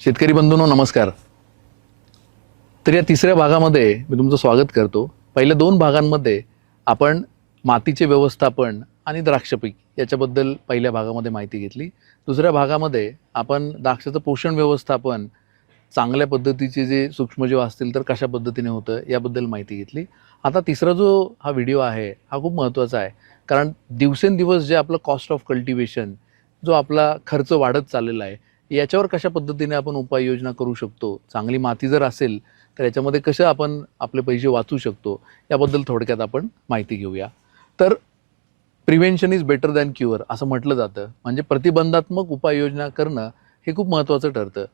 शेतकरी बंधूंनो नमस्कार. तर या तिसऱ्या भागामध्ये मी तुमचं स्वागत करतो. पहिल्या दोन भागांमध्ये आपण मातीचे व्यवस्थापन आणि द्राक्ष पीक याच्याबद्दल पहिल्या भागामध्ये माहिती घेतली. दुसऱ्या भागामध्ये आपण द्राक्षाचं पोषण व्यवस्थापन चांगल्या पद्धतीचे जे सूक्ष्मजीव असतील तर कशा पद्धतीने होतं याबद्दल माहिती घेतली. आता तिसरा जो हा व्हिडिओ आहे हा खूप महत्त्वाचा आहे, कारण दिवसेंदिवस जे आपलं कॉस्ट ऑफ कल्टिवेशन जो आपला खर्च वाढत चाललेला आहे, याच्यावर कशा पद्धतीने आपण उपाययोजना करू शकतो. चांगली माती जर असेल तर याच्यामध्ये कसं आपण आपले पैसे वाचू शकतो याबद्दल थोडक्यात आपण माहिती घेऊया. तर prevention is better than cure असं म्हटलं जातं. म्हणजे प्रतिबंधात्मक उपाययोजना करणं हे खूप महत्त्वाचं ठरतं.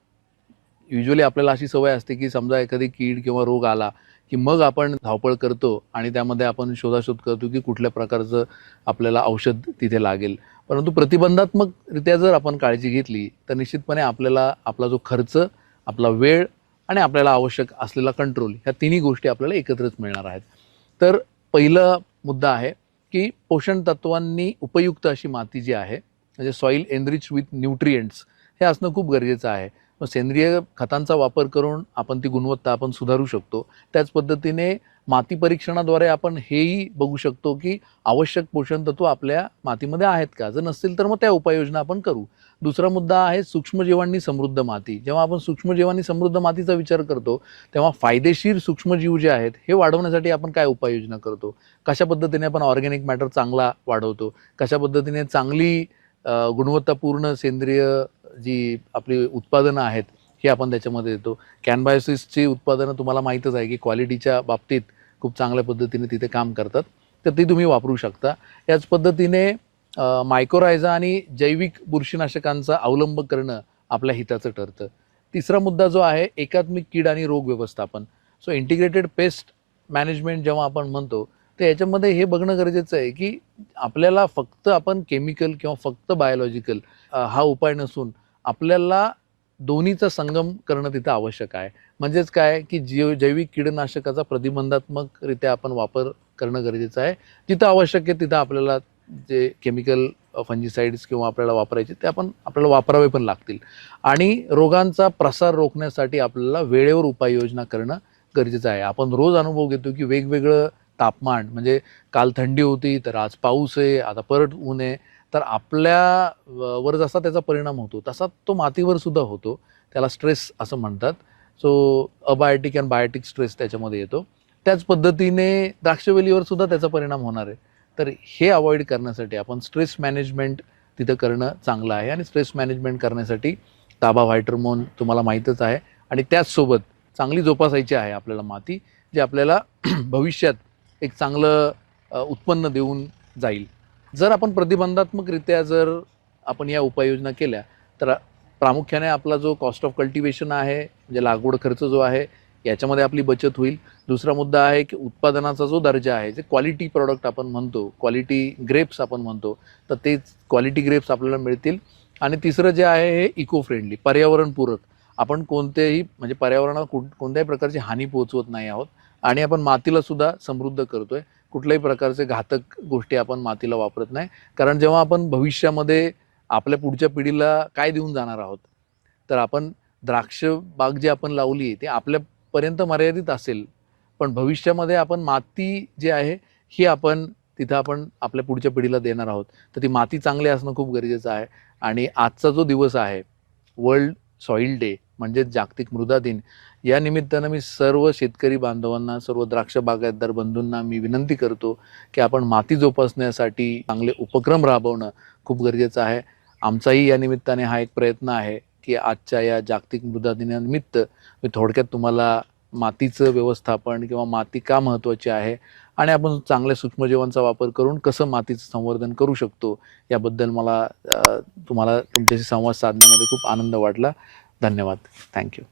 युजुअली आपल्याला अशी सवय असते की समजा एखादी कीड किंवा रोग आला की मग आपण धावपळ करतो आणि त्यामध्ये आपण शोधाशोध करतो की कुठल्या प्रकारचं आपल्याला औषध तिथे लागेल. परंतु प्रतिबंधात्मकरित्या जर आपण काळजी घेतली तर निश्चितपणे आपल्याला आपला जो खर्च, आपला वेळ आणि आपल्याला आवश्यक असलेला कंट्रोल ह्या तिन्ही गोष्टी आपल्याला एकत्रच मिळणार आहेत. तर पहिला मुद्दा आहे की पोषण तत्वांनी उपयुक्त अशी माती जी आहे, म्हणजे सॉईल एनरिच विथ न्यूट्रिएंट्स, हे असणं खूप गरजेचं आहे. मग सेंद्रिय खतांचा वापर करून आपण ती गुणवत्ता आपण सुधारू शकतो. त्याच पद्धतीने माती परीक्षणाद्वारे आपण हेही बघू शकतो की आवश्यक पोषण तत्व आपल्या मातीमध्ये आहेत का. जर नसतील तर मग त्या उपाययोजना आपण करू. दुसरा मुद्दा आहे सूक्ष्मजीवांनी समृद्ध माती. जेव्हा आपण सूक्ष्मजीवांनी समृद्ध मातीचा विचार करतो तेव्हा फायदेशीर सूक्ष्मजीव जे आहेत हे वाढवण्यासाठी आपण काय उपाययोजना करतो, कशा पद्धतीने आपण ऑर्गॅनिक मॅटर चांगला वाढवतो, कशा पद्धतीने चांगली गुणवत्तापूर्ण सेंद्रिय जी आपली उत्पादनं आहेत ही आपण त्याच्यामध्ये देतो. कॅनबायोसिसची उत्पादनं तुम्हाला माहीतच आहे की क्वालिटीच्या बाबतीत खूप चांगल्या पद्धतीने तिथे काम करतात, तर ती तुम्ही वापरू शकता. याच पद्धतीने मायक्रोरायझा आणि जैविक बुरशीनाशकांचा अवलंब करणं आपल्या हिताचं ठरतं. तिसरा मुद्दा जो आहे एकात्मिक कीड आणि रोग व्यवस्थापन. सो इंटिग्रेटेड पेस्ट मॅनेजमेंट जेव्हा आपण म्हणतो तर याच्यामध्ये हे बघणं गरजेचं आहे की आपल्याला फक्त आपण केमिकल किंवा फक्त बायोलॉजिकल हा उपाय नसून आपल्याला दोन्हीचा संगम करणं तिथं आवश्यक आहे. म्हणजेच काय की जैविक कीटकनाशकाचा प्रतिबंधात्मकरित्या आपण वापर करणं गरजेचं आहे. जिथं आवश्यक आहे तिथं आपल्याला जे केमिकल फंजिसाइड्स किंवा आपल्याला वापरायचे ते आपल्याला वापरावे पण लागतील. आणि रोगांचा प्रसार रोखण्यासाठी आपल्याला वेळेवर उपाययोजना करणं गरजेचं आहे. आपण रोज अनुभव घेतो की वेगवेगळं तापमान, म्हणजे काल थंडी होती तर आज पाऊस आहे, आता परत ऊन आहे. तर आपल्या वर जसा त्याचा परिणाम होतो तसा तो मातीवर सुद्धा होतो. त्याला स्ट्रेस असं म्हणतात. So abiotic and biotic stress त्याच्यामध्ये येतो. त्याच पद्धतीने द्राक्षवेलीवर सुद्धा त्याचा परिणाम होणार आहे. तर हे अवॉइड करण्यासाठी आपण स्ट्रेस मॅनेजमेंट तिथं करणं चांगलं आहे. आणि स्ट्रेस मॅनेजमेंट करण्यासाठी ताबा व्हायटरमोन तुम्हाला माहीतच आहे. आणि त्याचसोबत चांगली जोपासायची आहे आपल्याला माती, जे आपल्याला भविष्यात एक चांगलं उत्पन्न देऊन जाईल. जर आपण प्रतिबंधात्मकरित्या जर आपण या उपाययोजना केल्या तर प्रामुख्याने आपला जो कॉस्ट ऑफ कल्टिवेशन आहे, म्हणजे लागवड खर्च जो आहे याच्यामध्ये आपली बचत होईल. दुसरा मुद्दा आहे की उत्पादनाचा जो दर्जा आहे, जे क्वालिटी प्रॉडक्ट आपण म्हणतो, क्वालिटी ग्रेप्स आपण म्हणतो, तर तेच क्वालिटी ग्रेप्स आपल्याला मिळतील. आणि तिसरं जे आहे हे इको फ्रेंडली, पर्यावरणपूरक. आपण कोणत्याही म्हणजे पर्यावरणाला कोणत्याही प्रकारची हानी पोहोचवत नाही आहोत आणि आपण मातीला सुद्धा समृद्ध करतोय. कुठल्याही प्रकारचे घातक गोष्टी आपण मातीला वापरत नाही. कारण जेव्हा आपण भविष्यामध्ये आपल्या पुढच्या पिढीला काय देऊन जाणार आहोत, तर आपण द्राक्ष बाग जी आपण लावली आहे ती आपल्यापर्यंत मर्यादित असेल, पण भविष्यामध्ये आपण माती जी आहे ही आपण तिथं आपण आपल्या पुढच्या पिढीला देणार आहोत. तर ती माती चांगली असणं खूप गरजेचं आहे. आणि आजचा जो दिवस आहे वर्ल्ड सॉईल डे, म्हणजे जागतिक मृदा दिन, या निमित्तानं मी सर्व शेतकरी बांधवांना, सर्व द्राक्ष बागायतदार बंधूंना मी विनंती करतो की आपण माती जोपासण्यासाठी चांगले उपक्रम राबवणं खूप गरजेचं आहे. आमचाही या निमित्ताने हा एक प्रयत्न आहे की आजच्या या जागतिक मृदा दिनानिमित्त मी थोडक्यात तुम्हाला मातीचं व्यवस्थापन किंवा माती का महत्त्वाची आहे आणि आपण चांगल्या सूक्ष्मजीवांचा वापर करून कसं मातीचं संवर्धन करू शकतो याबद्दल मला तुम्हाला तुमच्याशी संवाद साधण्यामध्ये खूप आनंद वाटला. धन्यवाद. थँक्यू.